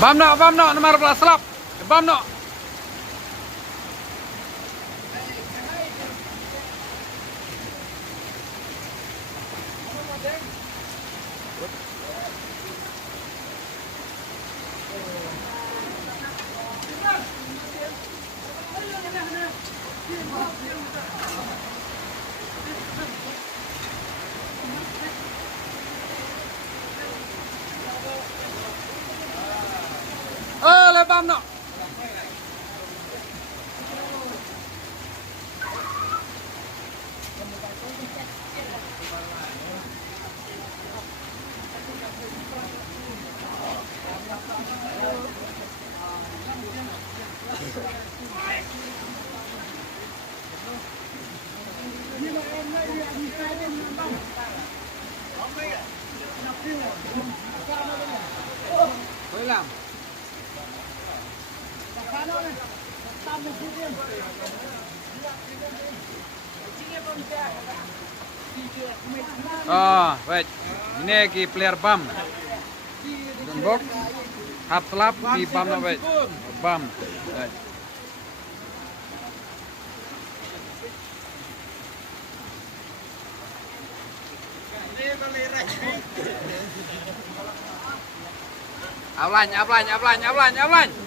Bam no nomor 11 selap. Bam no. Bam no. Làm baik. Ini lagi player bam. Box hap selap di bam na baik. Bam. Baik. Outline.